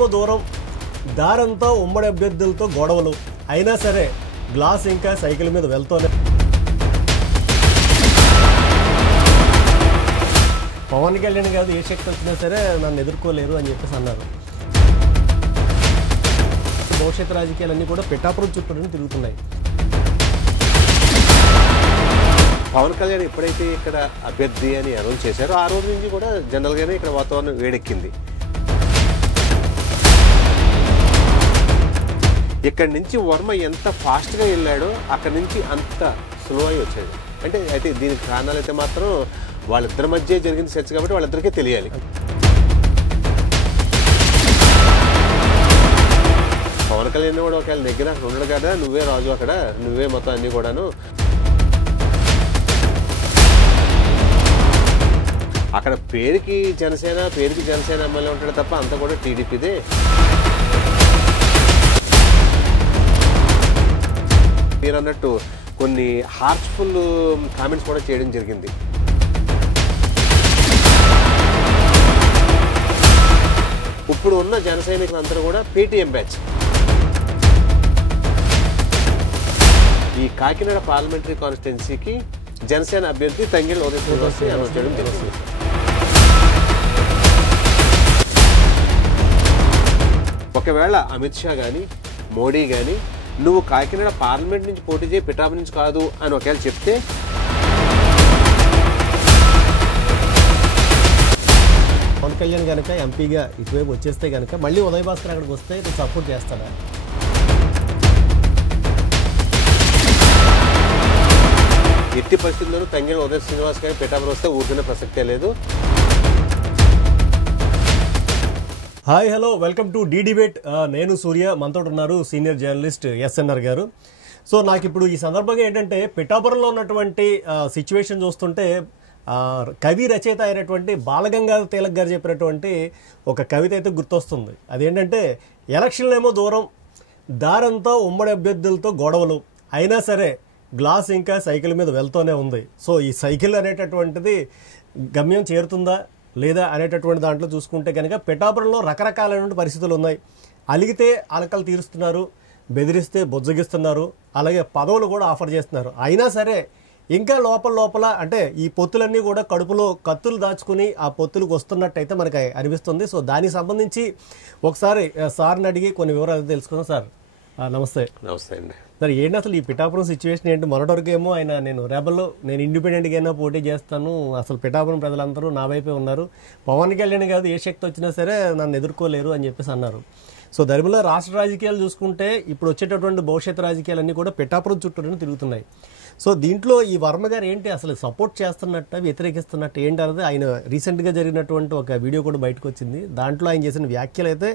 లక్షలేమో దూరం, దారంతా ఉమ్మడి అభ్యర్థులతో గొడవలు. అయినా సరే గ్లాస్ ఇంకా సైకిల్ మీద వెళ్తూనే. పవన్ కళ్యాణ్ కాదు ఏ శక్తి వచ్చినా సరే నన్ను ఎదుర్కోలేరు అని చెప్పేసి అన్నారు. భవిష్యత్ రాజకీయాలన్నీ కూడా పిఠాపురం చుట్టూ తిరుగుతున్నాయి. పవన్ కళ్యాణ్ ఎప్పుడైతే ఇక్కడ అభ్యర్థి అని అనౌన్స్ చేశారో ఆ రోజు నుంచి కూడా జనరల్గానే ఇక్కడ వాతావరణం వేడెక్కింది. ఇక్కడి నుంచి వర్మ ఎంత ఫాస్ట్గా వెళ్ళాడో అక్కడి నుంచి అంత స్లో అయి వచ్చాడు. అయితే దీనికి కారణాలు అయితే మాత్రం వాళ్ళిద్దరి మధ్య జరిగింది చర్చ కాబట్టి వాళ్ళిద్దరికీ తెలియాలి. పవన్ కళ్యాణ్ కూడా ఒకవేళ దగ్గర అక్కడ ఉండడు కదా, నువ్వే రాజు అక్కడ, నువ్వే మొత్తం అన్నీ కూడాను. అక్కడ పేరుకి జనసేన ఎమ్మెల్యే ఉంటాడు తప్ప అంతా కూడా టీడీపీదే. మీరు అన్నట్టు కొన్ని హార్ట్ఫుల్ కామెంట్స్ కూడా చేయడం జరిగింది. ఇప్పుడు ఉన్న జన సైనికులందరూ కూడా పేటీఎం బ్యాచ్. ఈ కాకినాడ పార్లమెంటరీ కాన్స్టిట్యున్సీకి జనసేన అభ్యర్థి తంగెళ్ళ ఉదయ్ శ్రీనివాస్ అనౌన్స్ చేయడం జరిగింది. ఒకవేళ అమిత్ షా కానీ మోడీ కానీ నువ్వు కాకినాడ పార్లమెంట్ నుంచి పోటీ చేయి, పిఠాపురం నుంచి కాదు అని ఒకవేళ చెప్తే పవన్ కళ్యాణ్ కనుక ఎంపీగా ఇటువైపు వచ్చేస్తే కనుక మళ్ళీ ఉదయ్ భాస్కర్ అక్కడికి వస్తే సపోర్ట్ చేస్తాడా? ఎట్టి పరిస్థితుల్లోనూ తంగెళ్ళ ఉదయ్ శ్రీనివాస్ కానీ పిఠాపురం వస్తే ఊరుకునే ప్రసక్తే లేదు. Hi hello welcome to the debate. నేను సూర్య, మనతో ఉన్నారు సీనియర్ జర్నలిస్ట్ ఎస్ఎన్ఆర్ గారు. సో నాకు ఇప్పుడు ఈ సందర్భంగా ఏంటంటే పిఠాపురంలో ఉన్నటువంటి సిచ్యువేషన్ చూస్తుంటే కవి రచయిత అయినటువంటి బాలగంగాధర తిలక్ గారు చెప్పినటువంటి ఒక కవిత అయితే గుర్తొస్తుంది. అదేంటంటే ఎలక్షన్లేమో దూరం, దారంతా ఉమ్మడి అభ్యర్థులతో గొడవలు. అయినా సరే గ్లాస్ ఇంకా సైకిల్ మీద వెళ్తూనే ఉంది. సో ఈ సైకిల్ అనేటటువంటిది గమ్యం చేరుతుందా లేదా అనేటటువంటి దాంట్లో చూసుకుంటే కనుక పిఠాపురంలో రకరకాలైనటువంటి పరిస్థితులు ఉన్నాయి. అలిగితే అలకలు తీరుస్తున్నారు, బెదిరిస్తే బొజ్జగిస్తున్నారు, అలాగే పదవులు కూడా ఆఫర్ చేస్తున్నారు. అయినా సరే ఇంకా లోపల అంటే ఈ పొత్తులన్నీ కూడా కడుపులో కత్తులు దాచుకుని ఆ పొత్తులకు వస్తున్నట్టయితే మనకి అనిపిస్తుంది. సో దానికి సంబంధించి ఒకసారి సార్ని అడిగి కొన్ని వివరాలు తెలుసుకుందాం. సార్ నమస్తే. నమస్తే అండి. సార్ ఏంటి అసలు ఈ పిఠాపురం సిచ్యువేషన్ ఏంటి? మొన్నటివరకు ఏమో ఆయన నేను రెబల్లో నేను ఇండిపెండెంట్గా అయినా పోటీ చేస్తాను, అసలు పిఠాపురం ప్రజలందరూ నా వైపే ఉన్నారు, పవన్ కళ్యాణ్ కాదు ఏ శక్తి వచ్చినా సరే నన్ను ఎదుర్కోలేరు అని చెప్పేసి అన్నారు. సో ధర్మలో రాష్ట్ర రాజకీయాలు చూసుకుంటే ఇప్పుడు వచ్చేటటువంటి భవిష్యత్ రాజకీయాలన్నీ కూడా పిఠాపురం చుట్టూ తిరుగుతున్నాయి. సో దీంట్లో ఈ వర్మ గారు ఏంటి అసలు సపోర్ట్ చేస్తున్నట్ట వ్యతిరేకిస్తున్నట్టు ఏంటి అనేది ఆయన రీసెంట్గా జరిగినటువంటి ఒక వీడియో కూడా బయటకు వచ్చింది. దాంట్లో ఆయన చేసిన వ్యాఖ్యలు అయితే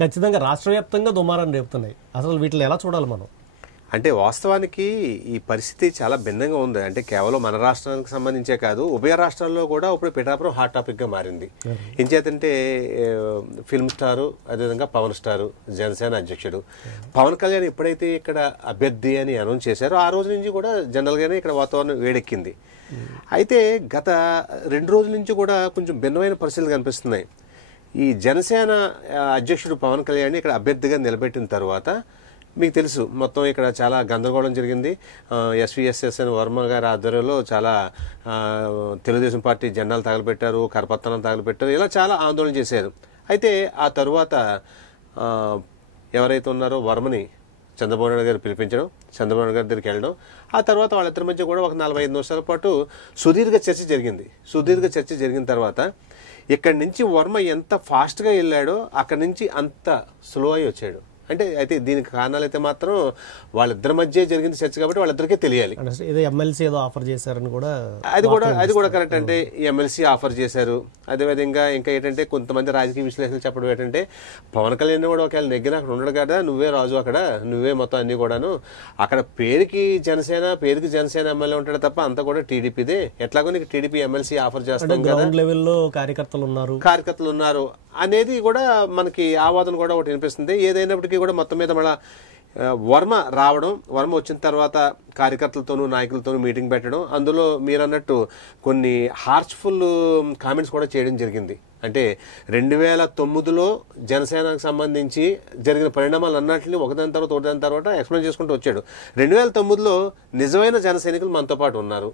ఖచ్చితంగా రాష్ట్ర వ్యాప్తంగా దుమారాన్ని రేపుతున్నాయి. అసలు వీటిని ఎలా చూడాలి మనం? అంటే వాస్తవానికి ఈ పరిస్థితి చాలా భిన్నంగా ఉంది. అంటే కేవలం మన రాష్ట్రానికి సంబంధించే కాదు, ఉభయ రాష్ట్రాల్లో కూడా ఇప్పుడు పిఠాపురం హాట్ టాపిక్గా మారింది. ఏం చేతంటే ఫిల్మ్ స్టారు, అదేవిధంగా పవన్ స్టారు, జనసేన అధ్యక్షుడు పవన్ కళ్యాణ్ ఎప్పుడైతే ఇక్కడ అభ్యర్థి అని అనౌన్స్ చేశారో ఆ రోజు నుంచి కూడా జనరల్గానే ఇక్కడ వాతావరణం వేడెక్కింది. అయితే గత 2 రోజుల నుంచి కూడా కొంచెం భిన్నమైన పరిస్థితులు కనిపిస్తున్నాయి. ఈ జనసేన అధ్యక్షుడు పవన్ కళ్యాణ్ ఇక్కడ అభ్యర్థిగా నిలబెట్టిన తర్వాత మీకు తెలుసు మొత్తం ఇక్కడ చాలా గందరగోళం జరిగింది. ఎస్విఎస్ఎస్ఎన్ వర్మ గారి ఆధ్వర్యంలో చాలా తెలుగుదేశం పార్టీ జెండాలు తగలబెట్టారు, కరపత్రం తగలబెట్టారు, ఇలా చాలా ఆందోళన చేశారు. అయితే ఆ తరువాత ఎవరైతే ఉన్నారో వర్మని చంద్రబాబు నాయుడు గారు పిలిపించడం, చంద్రబాబు నాయుడు గారి దగ్గరికి వెళ్ళడం, ఆ తర్వాత వాళ్ళిద్దరి మధ్య కూడా ఒక 45 నిమిషాల పాటు సుదీర్ఘ చర్చ జరిగింది. సుదీర్ఘ చర్చ జరిగిన తర్వాత ఇక్కడి నుంచి వర్మ ఎంత ఫాస్ట్గా వెళ్ళాడో అక్కడి నుంచి అంత స్లో అయి వచ్చాడు. అయితే దీనికి కారణాలు అయితే మాత్రం వాళ్ళిద్దరి మధ్య జరిగింది చర్చ కాబట్టి వాళ్ళిద్దరికీ తెలియాలి. ఏదో ఎమ్మెల్సీ ఏదో ఆఫర్ చేశారని కూడా అది కూడా కరెక్ట్. అంటే ఎమ్మెల్సీ ఆఫర్ చేశారు. అదేవిధంగా ఇంకా ఏంటంటే కొంతమంది రాజకీయ విశ్లేషణలు చెప్పడం ఏంటంటే పవన్ కళ్యాణ్ కూడా ఒకవేళ నెగ్గిన అక్కడ ఉండడు కదా, నువ్వే రాజు అక్కడ, నువ్వే మొత్తం అన్ని కూడాను. అక్కడ పేరుకి జనసేన ఎమ్మెల్యే ఉంటాడు తప్ప అంతా కూడా టీడీపీదే. ఎట్లాగో నీకు టీడీపీ ఎమ్మెల్సీ ఆఫర్ చేస్తాం కదా, లెవెల్లో కార్యకర్తలు ఉన్నారు అనేది కూడా మనకి ఆ వాదన కూడా ఒకటి వినిపిస్తుంది. ఏదైనప్పటికీ కూడా మొత్తం మీద మళ్ళీ వర్మ వచ్చిన తర్వాత కార్యకర్తలతోనూ నాయకులతోనూ మీటింగ్ పెట్టడం, అందులో మీరు అన్నట్టు కొన్ని హార్ష్ఫుల్ కామెంట్స్ కూడా చేయడం జరిగింది. అంటే 2009లో జనసేనకు సంబంధించి జరిగిన పరిణామాలు అన్నింటినీ ఒకదాని తర్వాత ఎక్స్ప్లెయిన్ చేసుకుంటూ వచ్చాడు. 2009లో నిజమైన జన సైనికులు మనతో పాటు ఉన్నారు.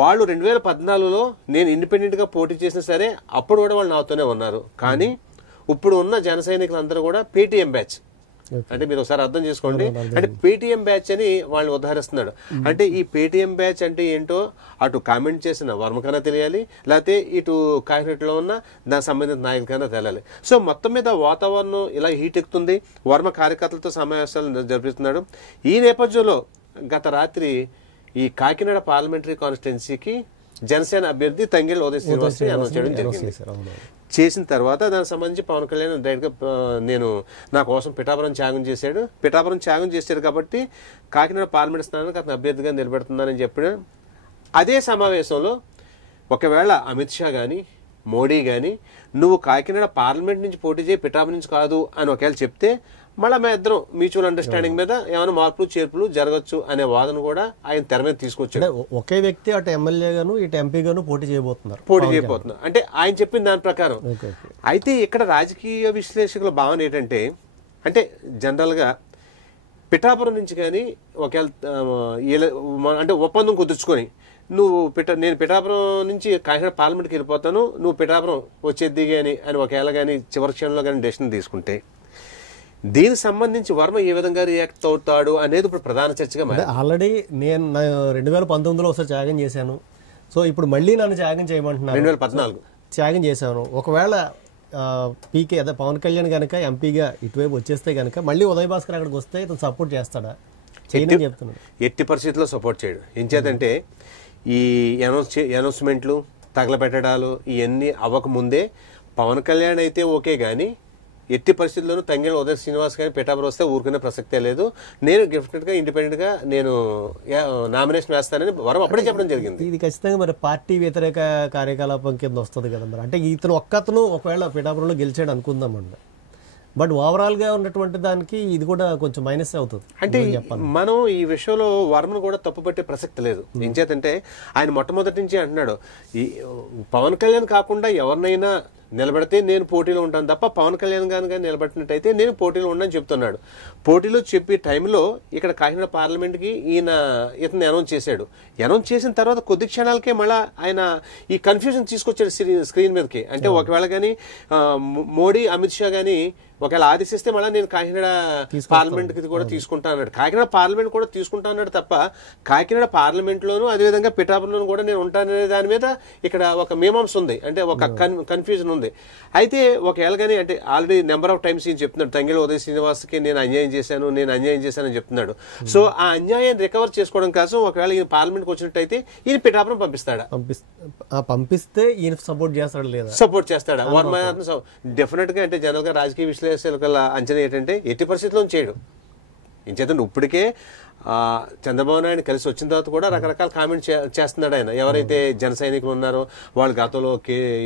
వాళ్ళు 2014లో నేను ఇండిపెండెంట్గా పోటీ చేసినా సరే అప్పుడు కూడా వాళ్ళు నాతోనే ఉన్నారు. కానీ ఇప్పుడు ఉన్న జన సైనికులందరూ కూడా పేటీఎం బ్యాచ్. అంటే మీరు ఒకసారి అర్థం చేసుకోండి. అంటే పేటీఎం బ్యాచ్ అని వాళ్ళు ఉదాహరిస్తున్నాడు. అంటే ఈ పేటీఎం బ్యాచ్ అంటే ఏంటో అటు కామెంట్ చేసిన వర్మకైనా తెలియాలి, లేకపోతే ఇటు కాకినాడలో ఉన్న దానికి సంబంధించిన నాయకులకైనా తెలియాలి. సో మొత్తం మీద వాతావరణం ఇలా హీట్ ఎక్కుతుంది. వర్మ కార్యకర్తలతో సమావేశాలు జరిపిస్తున్నాడు. ఈ నేపథ్యంలో గత రాత్రి ఈ కాకినాడ పార్లమెంటరీ కాన్స్టిట్యున్సీకి జనసేన అభ్యర్థి తంగెళ్ళ ఉదయ్ శ్రీనివాస్ అనౌన్స్ చేయడం జరిగింది. చేసిన తర్వాత దానికి సంబంధించి పవన్ కళ్యాణ్ డైరెక్ట్గా నా కోసం పిఠాపురం త్యాగం చేశాడు కాబట్టి కాకినాడ పార్లమెంట్ స్థానానికి అతను అభ్యర్థిగా నిలబెడుతున్నానని చెప్పిన అదే సమావేశంలో ఒకవేళ అమిత్ షా కానీ మోడీ కానీ నువ్వు కాకినాడ పార్లమెంట్ నుంచి పోటీ చేయి, పిఠాపురం నుంచి కాదు అని ఒకవేళ చెప్తే మళ్ళీ మా ఇద్దరం మ్యూచువల్ అండర్స్టాండింగ్ మీద ఏమైనా మార్పులు చేర్పులు జరగచ్చు అనే వాదన కూడా ఆయన తెర మీద తీసుకొచ్చాడు. ఒకే వ్యక్తి అటు ఎమ్మెల్యే గాను ఇటు ఎంపీ గాను పోటీ చేయబోతున్నారు అంటే ఆయన చెప్పిన దాని ప్రకారం. అయితే ఇక్కడ రాజకీయ విశ్లేషకుల భావన ఏంటంటే, అంటే జనరల్గా పిఠాపురం నుంచి కానీ ఒకవేళ అంటే ఒప్పందం కుదుర్చుకొని నేను పిఠాపురం నుంచి కాకినాడ పార్లమెంట్కి వెళ్ళిపోతాను, నువ్వు పిఠాపురం వచ్చేది కానీ అని ఒకవేళ కానీ చివరి క్షణంలో కానీ డెసిషన్ తీసుకుంటే దీనికి సంబంధించి వర్మ ఏ విధంగా రియాక్ట్ అవుతాడు అనేది ఇప్పుడు ప్రధాన చర్చగా మారింది. ఆల్రెడీ నేను 2019లో ఒకసారి త్యాగం చేశాను. సో ఇప్పుడు మళ్ళీ నన్ను త్యాగం చేయమంటున్నాను. 2014 త్యాగం చేశాను. ఒకవేళ పీకే అదే పవన్ కళ్యాణ్ కనుక ఎంపీగా ఇటువైపు వచ్చేస్తే కనుక మళ్ళీ ఉదయ్ భాస్కర్ అక్కడికి వస్తే ఇతను సపోర్ట్ చేస్తాడా? చేయని చెప్తున్నాడు. ఎట్టి పరిస్థితుల్లో సపోర్ట్ చేయడు. ఎంచేతంటే ఈ అనౌన్స్మెంట్లు తగలబెట్టడాలు ఇవన్నీ అవ్వకముందే పవన్ కళ్యాణ్ అయితే ఓకే కానీ ఎట్టి పరిస్థితుల్లోనూ తంగెళ్ళ ఉదయ్ శ్రీనివాస్ కానీ పిఠాపురం వస్తే ఊరుకునే ప్రసక్తే లేదు. నేను డెఫినెట్గా ఇండిపెండెంట్గా నేను నామినేషన్ వేస్తానని వరం అప్పుడే చెప్పడం జరిగింది. ఇది ఖచ్చితంగా మరి పార్టీ వ్యతిరేక కార్యకలాపం కింద వస్తుంది కదా మరి. అంటే ఇతను ఒక్కతను ఒకవేళ పిఠాపురంలో గెలిచాడు అనుకుందామండి, బట్ ఓవరాల్ గా ఉన్నటువంటి దానికి ఇది కూడా కొంచెం మైనస్ అవుతుంది. అంటే మనం ఈ విషయంలో వర్మను కూడా తప్పుపట్టే ప్రసక్తి లేదు. ఏం చేతంటే ఆయన మొట్టమొదటి నుంచి అంటున్నాడు, ఈ పవన్ కళ్యాణ్ కాకుండా ఎవరినైనా నిలబడితే నేను పోటీలో ఉంటాను తప్ప పవన్ కళ్యాణ్ గారిని నిలబెట్టినట్టయితే నేను పోటీలో ఉండని చెప్తున్నాడు. పోటీలో చెప్పే టైంలో ఇక్కడ కాకినాడ పార్లమెంట్కి ఇతను అనౌన్స్ చేశాడు. అనౌన్స్ చేసిన తర్వాత కొద్ది క్షణాలకే మళ్ళీ ఆయన ఈ కన్ఫ్యూజన్ తీసుకొచ్చాడు స్క్రీన్ మీదకి. అంటే ఒకవేళ కానీ మోడీ అమిత్ షా కానీ ఒకవేళ ఆదేశిస్తే మళ్ళీ నేను కాకినాడ పార్లమెంట్ కి కూడా తీసుకుంటా అన్నాడు. కాకినాడ పార్లమెంట్ కూడా తీసుకుంటా అన్నాడు తప్ప కాకినాడ పార్లమెంట్ లోను అదేవిధంగా పిఠాపురంలోను కూడా నేను ఉంటాననే దాని మీద ఇక్కడ ఒక మీమాంస ఉంది. అంటే ఒక కన్ఫ్యూజన్ ఉంది. అయితే ఒకవేళ కానీ అంటే ఆల్రెడీ నెంబర్ ఆఫ్ టైమ్స్ ఈయన చెప్తున్నాడు తంగెళ్ళ ఉదయ్ శ్రీనివాస్కి నేను అన్యాయం చేశానని చెప్తున్నాడు. సో ఆ అన్యాయాన్ని రికవర్ చేసుకోవడం కోసం ఒకవేళ ఈయన పార్లమెంట్కి వచ్చినట్టయితే ఈయన పిఠాపురం పంపిస్తే ఈయన సపోర్ట్ చేస్తాడా లేదా? సపోర్ట్ చేస్తాడా? వర్మ డెఫినెట్ గా అంటే జనరల్ గా రాజకీయ విశ్లేషకుల అంచనా ఏంటంటే ఎట్టి పరిస్థితుల్లో చేయడు. ఇంచేతంటే ఇప్పటికే చంద్రబాబు నాయుడు కలిసి వచ్చిన తర్వాత కూడా రకరకాల కామెంట్ చేస్తున్నాడు ఆయన. ఎవరైతే జన సైనికులు ఉన్నారో వాళ్ళు గతంలో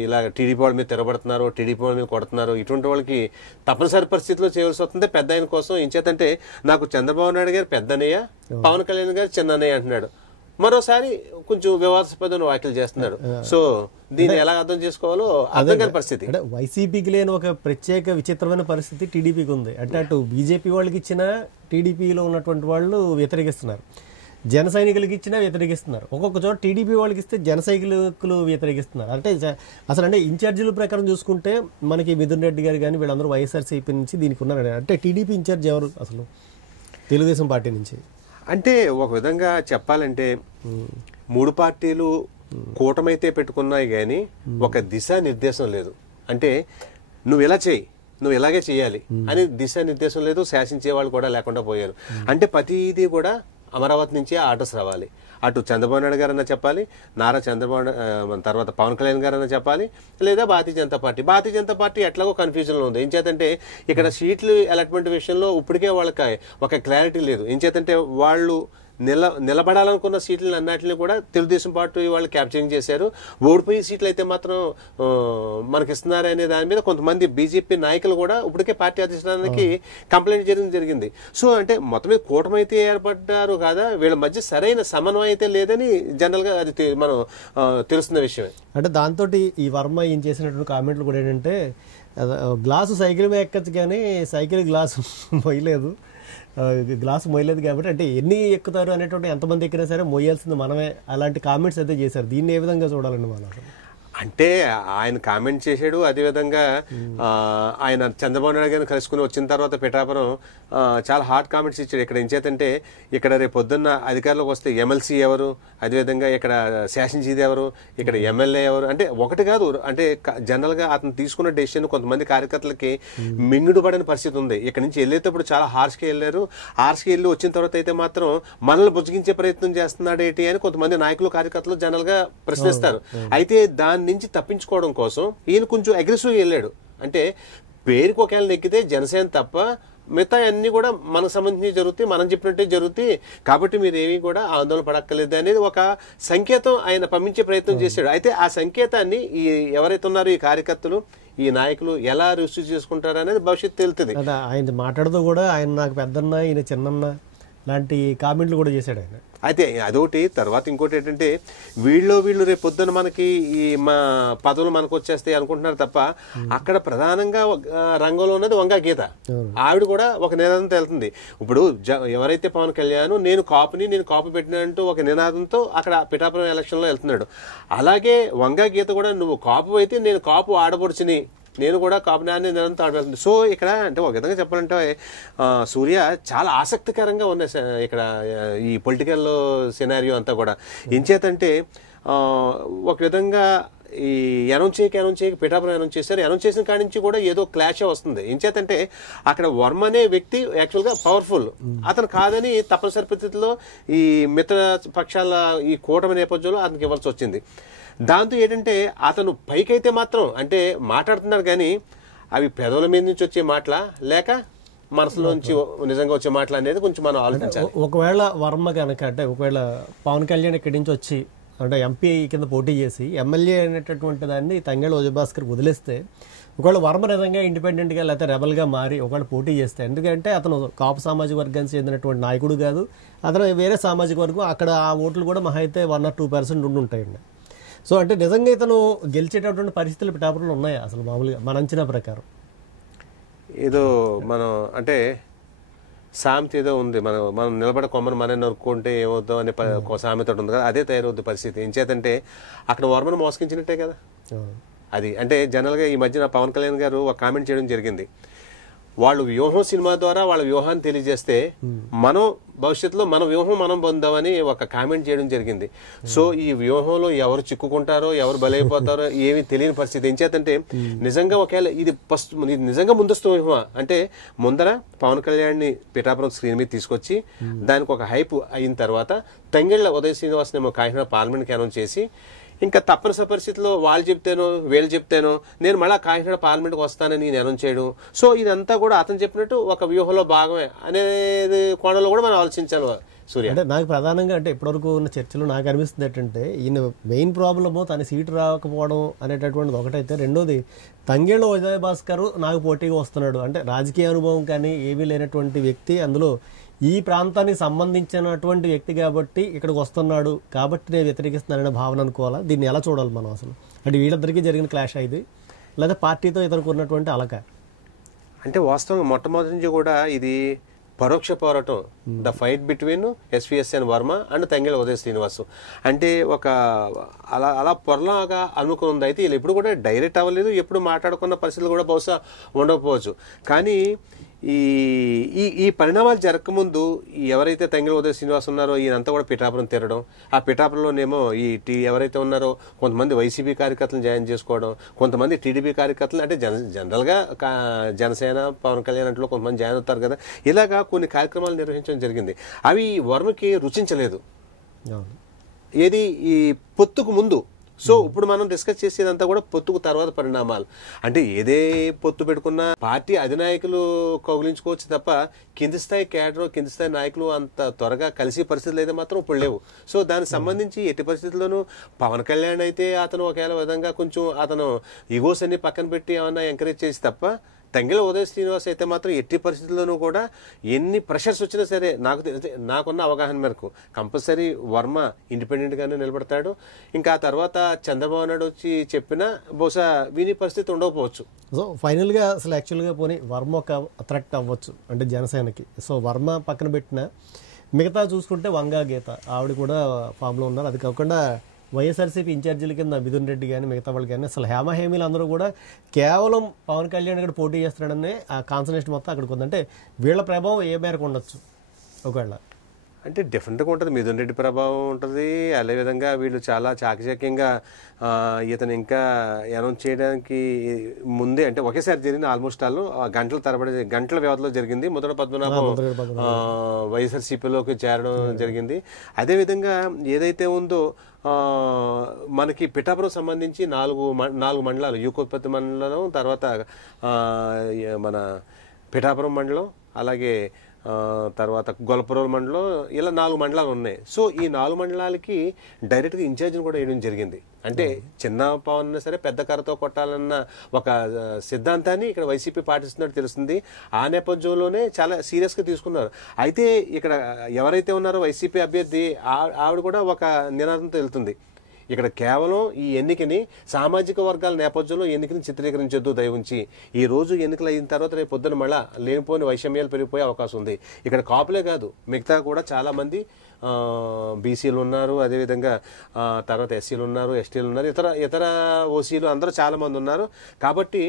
ఇలా టీడీపీ వాళ్ళ మీద తిరగబడుతున్నారో, టీడీపీ వాళ్ళ మీద కొడుతున్నారో, ఇటువంటి వాళ్ళకి తప్పనిసరి పరిస్థితిలో చేయవలసి వస్తుంది పెద్ద ఆయన కోసం. ఇంచేతంటే నాకు చంద్రబాబు నాయుడు గారు పెద్దనయ్య, పవన్ కళ్యాణ్ గారు చిన్నయ్య అంటున్నాడు. మరోసారి కొంచెం వివాదాస్పదమైన వ్యాఖ్యలు చేస్తున్నాడు. సో దీన్ని ఎలా అర్థం చేసుకోవాలో అర్థం కాని పరిస్థితి. అంటే వైసీపీకి లేని ఒక ప్రత్యేక విచిత్రమైన పరిస్థితి టీడీపీకి ఉంది. అంటే అటు బీజేపీ వాళ్ళకి ఇచ్చిన టీడీపీలో ఉన్నటువంటి వాళ్ళు వ్యతిరేకిస్తున్నారు, జన సైనికులకి ఇచ్చినా వ్యతిరేకిస్తున్నారు, ఒక్కొక్క చోట టీడీపీ వాళ్ళకి ఇస్తే జన సైనికులు వ్యతిరేకిస్తున్నారు. అంటే అసలు అంటే ఇన్ఛార్జీల ప్రకారం చూసుకుంటే మనకి మిథున్ రెడ్డి గారు కానీ వీళ్ళందరూ వైఎస్ఆర్సీపీ నుంచి దీనికి ఉన్నారు. అంటే టీడీపీ ఇన్ఛార్జ్ ఎవరు అసలు తెలుగుదేశం పార్టీ నుంచి? అంటే ఒక విధంగా చెప్పాలంటే మూడు పార్టీలు కూటమైతే పెట్టుకున్నాయి కానీ ఒక దిశా నిర్దేశం లేదు. అంటే నువ్వు ఇలా చేయి, నువ్వు ఇలాగే చేయాలి అని దిశా నిర్దేశం లేదు. శాసించే వాళ్ళు కూడా లేకుండా పోయారు. అంటే ప్రతిదీ కూడా అమరావతి నుంచే ఆర్డర్స్ రావాలి. అటు చంద్రబాబు నాయుడు గారన్నా చెప్పాలి, నారా చంద్రబాబు తర్వాత పవన్ కళ్యాణ్ గారన్నా చెప్పాలి, లేదా భారతీయ జనతా పార్టీ ఎట్లాగో కన్ఫ్యూజన్లో ఉంది. ఏం చేతంటే ఇక్కడ సీట్లు అలాట్మెంట్ విషయంలో ఇప్పటికే వాళ్ళకి ఒక క్లారిటీ లేదు. ఏం చేతంటే వాళ్ళు నిలబడాలనుకున్న సీట్లను అన్నిటిని కూడా తెలుగుదేశం పార్టీ వాళ్ళు క్యాప్చరింగ్ చేశారు. ఓడిపోయే సీట్లు అయితే మాత్రం మనకి ఇస్తున్నారు అనే దాని మీద కొంతమంది బీజేపీ నాయకులు కూడా ఇప్పటికే పార్టీ అధిష్టానానికి కంప్లైంట్ జరిగింది. సో అంటే మొత్తం మీద కూటమి అయితే ఏర్పడ్డారు కాదా, వీళ్ళ మధ్య సరైన సమన్వయం అయితే లేదని జనరల్ గా అది మనం తెలుస్తున్న విషయమే. అంటే దాంతో ఈ వర్మ ఏం చేసినటువంటి కామెంట్లు కూడా ఏంటంటే, గ్లాసు సైకిల్ మీద ఎక్కచ్చు కానీ సైకిల్ గ్లాసు మొయ్యలేదు, గ్లాసు మొయ్యలేదు కాబట్టి అంటే ఎన్ని ఎక్కుతారు అనేటువంటి ఎంతమంది ఎక్కినా సరే మొయ్యాల్సింది మనమే, అలాంటి కామెంట్స్ అయితే చేశారు. దీన్ని ఏ విధంగా చూడాలండి మనం? అంటే ఆయన కామెంట్ చేశాడు. అదేవిధంగా ఆయన చంద్రబాబు నాయుడు గారిని కలుసుకుని వచ్చిన తర్వాత పిఠాపురం చాలా హాట్ కామెంట్స్ ఇచ్చాడు. ఇక్కడ ఏం చేతంటే, ఇక్కడ రేపు పొద్దున్న అధికారులకు వస్తే ఎమ్మెల్సీ ఎవరు, అదేవిధంగా ఇక్కడ శాసనసభ్యుడు ఎవరు, ఇక్కడ ఎమ్మెల్యే ఎవరు, అంటే ఒకటి కాదు, అంటే జనరల్ గా అతను తీసుకున్న డెసిషన్ కొంతమంది కార్యకర్తలకి మింగుడు పడని పరిస్థితి ఉంది. ఇక్కడ నుంచి వెళ్ళేటప్పుడు చాలా హార్ష్గా వెళ్ళారు. హార్ష్గా వెళ్ళి వచ్చిన తర్వాత అయితే మాత్రం మనల్ని బుజ్జగించే ప్రయత్నం చేస్తున్నాడు ఏంటి అని కొంతమంది నాయకులు కార్యకర్తలు జనరల్ గా ప్రశ్నిస్తారు. అయితే దాని నుంచి తప్పించుకోవడం కోసం ఈయన కొంచెం అగ్రెసివ్ వెళ్ళాడు. అంటే పేరుకి ఒకవేళ నెక్కితే జనసేన తప్ప మిగతా అన్ని కూడా మనకు సంబంధించి జరుగుతాయి, మనం చెప్పినట్టే జరుగుతాయి, కాబట్టి మీరు ఏమీ కూడా ఆందోళన పడక్కర్లేదు అనేది ఒక సంకేతం ఆయన పంపించే ప్రయత్నం చేశాడు. అయితే ఆ సంకేతాన్ని ఈ ఎవరైతే ఉన్నారో ఈ కార్యకర్తలు, ఈ నాయకులు ఎలా రిసీవ్ చేసుకుంటారు అనేది భవిష్యత్తు తెలుస్తుంది. ఆయన మాట్లాడుతూ కూడా ఆయన నాకు పెద్దన్న, ఈయన చిన్నన్న లాంటి కామెంట్లు కూడా చేశాడు ఆయన. అయితే అదొకటి. తర్వాత ఇంకోటి ఏంటంటే, వీళ్ళు రేపు పొద్దున మనకి ఈ మా పదవులు మనకు వచ్చేస్తాయి అనుకుంటున్నారు తప్ప అక్కడ ప్రధానంగా రంగంలో ఉన్నది వంగా గీత. ఆవిడ కూడా ఒక నినాదంతో వెళ్తుంది. ఇప్పుడు ఎవరైతే పవన్ కళ్యాణ్ నేను కాపు పెట్టినంటూ ఒక నినాదంతో అక్కడ పిఠాపురం ఎలక్షన్ లో వెళ్తున్నాడు. అలాగే వంగా గీత కూడా నువ్వు కాపు అయితే నేను కాపు ఆడపడుచుని, నేను కూడా కాపునాన్ని నిరంతరం ఆడబెడుతుంది. సో ఇక్కడ అంటే ఒక విధంగా చెప్పాలంటే సూర్య చాలా ఆసక్తికరంగా ఉన్నాయి ఇక్కడ ఈ పొలిటికల్ సినారియో అంతా కూడా. ఎంచేతంటే ఒక విధంగా ఈ అనౌన్స్ చేయక పిఠాపురం అనౌన్స్ చేశారు. అనౌన్స్ చేసిన కాడి నుంచి కూడా ఏదో క్లాష్ వస్తుంది. ఎంచేతంటే అక్కడ వర్మ అనే వ్యక్తి యాక్చువల్గా పవర్ఫుల్, అతను కాదని తప్పనిసరి పరిస్థితుల్లో ఈ మిత్ర పక్షాల ఈ కూటమి నేపథ్యంలో అతనికి ఇవ్వాల్సి వచ్చింది. దాంతో ఏంటంటే అతను పైకైతే మాత్రం అంటే మాట్లాడుతున్నాడు కానీ అవి పెదవుల మీద నుంచి వచ్చే మాటల లేక మనసులోంచి నిజంగా వచ్చే మాటలు అనేది కొంచెం మనం ఆలోచించాలి. ఒకవేళ వర్మ కనుక అంటే ఒకవేళ పవన్ కళ్యాణ్ ఇక్కడి నుంచి వచ్చి అంటే ఎంపీ కింద పోటీ చేసి ఎమ్మెల్యే అనేటటువంటి దాన్ని తంగేళ్ళ విజయభాస్కర్ వదిలేస్తే, ఒకవేళ వర్మ నిజంగా ఇండిపెండెంట్గా లేకపోతే రెబల్గా మారి ఒకవేళ పోటీ చేస్తే, ఎందుకంటే అతను కాపు సామాజిక వర్గానికి చెందినటువంటి నాయకుడు కాదు, అతను వేరే సామాజిక వర్గం, అక్కడ ఆ ఓట్లు కూడా మహా అయితే 1 or 2% ఉండి ఉంటాయండి. సో అంటే నిజంగా ఇతను గెలిచేటటువంటి పరిస్థితులు పిఠాపురంలో ఉన్నాయా అసలు మామూలుగా మన అంచనా ప్రకారం? ఏదో మనం అంటే సామెత ఏదో ఉంది, మనం నిలబడ కొమ్మను మనం నరుక్కుంటే ఏమవుతాం అనే సామెత ఉంది కదా, అదే తయారవుద్ది పరిస్థితి. ఏం చేతంటే అక్కడ వర్మను మోసగించినట్టే కదా అది. అంటే జనరల్గా ఈ మధ్యన పవన్ కళ్యాణ్ గారు ఒక కామెంట్ చేయడం జరిగింది. వాళ్ళు వ్యూహం సినిమా ద్వారా వాళ్ళ వ్యూహాన్ని తెలియజేస్తే మనం భవిష్యత్తులో మన వ్యూహం మనం పొందామని ఒక కామెంట్ చేయడం జరిగింది. సో ఈ వ్యూహంలో ఎవరు చిక్కుకుంటారో ఎవరు బలైపోతారో ఏమీ తెలియని పరిస్థితి. ఏం చేతంటే నిజంగా ఒకవేళ ఇది నిజంగా ముందస్తు వ్యూహమా అంటే ముందర పవన్ కళ్యాణ్ని పిఠాపురం స్క్రీన్ మీద తీసుకొచ్చి దానికి ఒక హైప్ అయిన తర్వాత తంగెళ్ళ ఉదయ శ్రీనివాస్ నేమో కాకినాడ పార్లమెంట్కి అనౌన్స్ చేసి ఇంకా తప్పనిసరి పరిస్థితిలో వాళ్ళు చెప్తేనో వీళ్ళు చెప్తేనో నేను మళ్ళీ కాకినాడ పార్లమెంట్కి వస్తానని నేను అనౌన్స్ చేయడం. సో ఇదంతా కూడా అతను చెప్పినట్టు ఒక వ్యూహంలో భాగమే అనేది కోణంలో కూడా మనం ఆలోచించాలి సూర్య. అంటే నాకు ప్రధానంగా అంటే ఇప్పటివరకు ఉన్న చర్చలు నాకు అనిపిస్తుంది ఏంటంటే ఈయన మెయిన్ ప్రాబ్లము తన సీటు రాకపోవడం అనేటటువంటిది ఒకటైతే, రెండోది తంగేళ్ళ విజయభాస్కర్ నాకు పోటీగా వస్తున్నాడు అంటే రాజకీయ అనుభవం కానీ ఏమీ లేనటువంటి వ్యక్తి, అందులో ఈ ప్రాంతానికి సంబంధించినటువంటి వ్యక్తి కాబట్టి ఇక్కడికి వస్తున్నాడు కాబట్టి నేను వ్యతిరేకిస్తున్నాననే భావన అనుకోవాలా? దీన్ని ఎలా చూడాలి మనం అసలు? అంటే వీళ్ళిద్దరికీ జరిగిన క్లాష్ ఇది లేదా పార్టీతో ఇతనికి ఉన్నటువంటి అలక? అంటే వాస్తవంగా మొట్టమొదటి నుంచి కూడా ఇది పరోక్ష పోరాటం, the fight between SVSN Varma and Tangella Udaya Srinivas. అంటే ఒక అలా పొరలాగా అనుకుని ఉంది. అయితే వీళ్ళు ఎప్పుడు కూడా డైరెక్ట్ అవ్వలేదు, ఎప్పుడు మాట్లాడుకున్న పరిస్థితులు కూడా బహుశా ఉండకపోవచ్చు. కానీ ఈ పరిణామాలు జరగకముందు ఎవరైతే తంగెళ్ళ ఉదయ శ్రీనివాస్ ఉన్నారో ఈయనంతా కూడా పిఠాపురం తిరగడం, ఆ పిఠాపురంలోనేమో ఎవరైతే ఉన్నారో కొంతమంది వైసీపీ కార్యకర్తలను జాయిన్ చేసుకోవడం, కొంతమంది టీడీపీ కార్యకర్తలు అంటే జనరల్గా జనసేన పవన్ కళ్యాణ్ అంట్లో కొంతమంది జాయిన్ అవుతారు కదా, ఇలాగా కొన్ని కార్యక్రమాలు నిర్వహించడం జరిగింది. అవి వర్మకి రుచించలేదు. ఏది ఈ పొత్తుకు ముందు సో ఇప్పుడు మనం డిస్కస్ చేసేదంతా కూడా పొత్తుకు తర్వాత పరిణామాలు. అంటే ఏదే పొత్తు పెట్టుకున్నా పార్టీ అధినాయకులు కౌగిలించుకోవచ్చు తప్ప కింది స్థాయి క్యాడర్, కింది స్థాయి నాయకులు అంత త్వరగా కలిసి పరిస్థితులు అయితే మాత్రం ఇప్పుడు లేవు. సో దానికి సంబంధించి ఎట్టి పరిస్థితుల్లోనూ పవన్ కళ్యాణ్ అయితే అతను ఒకవేళ విధంగా కొంచెం అతను ఈగోస్ అన్ని పక్కన పెట్టి ఏమన్నా ఎంకరేజ్ చేసి తప్ప, తంగెల ఉదయ్ శ్రీనివాస్ అయితే మాత్రం ఎట్టి పరిస్థితుల్లోనూ కూడా ఎన్ని ప్రెషర్స్ వచ్చినా సరే నాకున్న అవగాహన మేరకు కంపల్సరీ వర్మ ఇండిపెండెంట్ గానే నిలబడతాడు. ఇంకా ఆ తర్వాత చంద్రబాబు నాయుడు వచ్చి చెప్పినా బహుశా విని పరిస్థితి ఉండకపోవచ్చు. సో ఫైనల్ గా అసలు యాక్చువల్ గా పోనీ వర్మ ఒక థ్రెట్ అవ్వచ్చు అంటే జనసేనకి. సో వర్మ పక్కన పెట్టిన మిగతా చూసుకుంటే వంగా గీత ఆవిడ కూడా ఫామ్ లో ఉన్నారు. అది కాకుండా వైఎస్ఆర్సీపీ ఇన్ఛార్జీల కింద మిథున్ రెడ్డి కానీ మిగతా వాళ్ళు కానీ అసలు హేమహేమీలు అందరూ కూడా కేవలం పవన్ కళ్యాణ్ ఇక్కడ పోటీ చేస్తున్నాడనే ఆ కాన్సన్ట్రేషన్ మొత్తం అక్కడికి ఉందంటే వీళ్ళ ప్రభావం ఏ మేరకు ఉండొచ్చు ఒకవేళ అంటే డెఫినెట్గా ఉంటుంది. మిథున్ రెడ్డి ప్రభావం ఉంటుంది. అదేవిధంగా వీళ్ళు చాలా చాకచక్యంగా ఇతను ఇంకా అనౌన్స్ చేయడానికి ముందే అంటే ఒకేసారి జరిగింది. ఆల్మోస్ట్ వాళ్ళు గంటల వ్యవధిలో జరిగింది. మొదట పద్మనాభం వైఎస్ఆర్సీపీలోకి చేరడం జరిగింది. అదేవిధంగా ఏదైతే ఉందో మనకి పిఠాపురం సంబంధించి నాలుగు మండలాలు, యూకోత్పత్తి మండలం, తర్వాత మన పిఠాపురం మండలం, అలాగే తర్వాత గొల్లపురం మండలం, ఇలా 4 మండలాలు ఉన్నాయి. సో ఈ 4 మండలాలకి డైరెక్ట్గా ఇన్ఛార్జిని కూడా వేయడం జరిగింది. అంటే చిన్న పవన్ అయినా సరే పెద్ద కర్రతో కొట్టాలన్న ఒక సిద్ధాంతాన్ని ఇక్కడ వైసీపీ పాటిస్తున్నట్టు తెలుస్తుంది. ఆ నేపథ్యంలోనే చాలా సీరియస్గా తీసుకున్నారు. అయితే ఇక్కడ ఎవరైతే ఉన్నారో వైసీపీ అభ్యర్థి ఆవిడ కూడా ఒక నినాదంతో వెళ్తుంది. ఇక్కడ కేవలం ఈ ఎన్నికని సామాజిక వర్గాల నేపథ్యంలో ఎన్నికని చిత్రీకరించొద్దు దయవుంచి. ఈ రోజు ఎన్నికలు అయిన తర్వాత రేపు పొద్దున మళ్ళా లేనిపోని వైషమ్యాలు పెరిగిపోయే అవకాశం ఉంది. ఇక్కడ కాపులే కాదు మిగతా కూడా చాలా మంది బీసీలు ఉన్నారు, అదేవిధంగా తర్వాత ఎస్సీలు ఉన్నారు, ఎస్టీలు ఉన్నారు, ఇతర ఓసీలు అందరూ చాలా మంది ఉన్నారు. కాబట్టి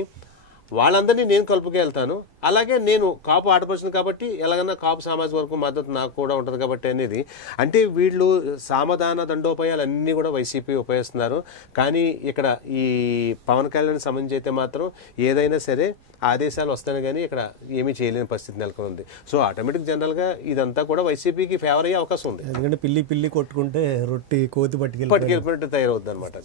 వాళ్ళందరినీ నేను కలుపుకెళ్తాను. అలాగే నేను కాపు ఆడపడుచును కాబట్టి ఎలాగన్నా కాపు సామాజిక వర్గం మద్దతు నాకు కూడా ఉంటుంది కాబట్టి అనేది. అంటే వీళ్ళు సామధాన దండోపాయాలు అన్నీ కూడా వైసీపీ ఉపయోగిస్తున్నారు. కానీ ఇక్కడ ఈ పవన్ కళ్యాణ్ సంబంధించి అయితే మాత్రం ఏదైనా సరే ఆదేశాలు వస్తాయి కానీ ఇక్కడ ఏమీ చేయలేని పరిస్థితి నెలకొంది. సో ఆటోమేటిక్ జనరల్గా ఇదంతా కూడా వైసీపీకి ఫేవర్ అయ్యే అవకాశం ఉంది. ఎందుకంటే పిల్లి కొట్టుకుంటే రొట్టి కోతి పట్టుకెళ్ళిపోయినట్టు తయారవుద్ది అనమాట.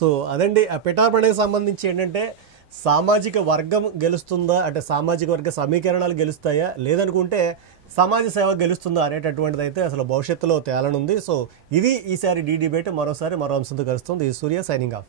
సో అదండి ఆ పిఠాపురానికి సంబంధించి ఏంటంటే సామాజిక వర్గం గెలుస్తుందా అంటే సామాజిక వర్గ సమీకరణాలు గెలుస్తాయా లేదనుకుంటే సమాజ సేవ గెలుస్తుందా అనేటటువంటిది అయితే అసలు భవిష్యత్తులో తేలనుంది. సో ఇది ఈసారి డీ డిబేట్. మరో అంశంతో కలుస్తుంది. సూర్య సైనింగ్ ఆఫ్.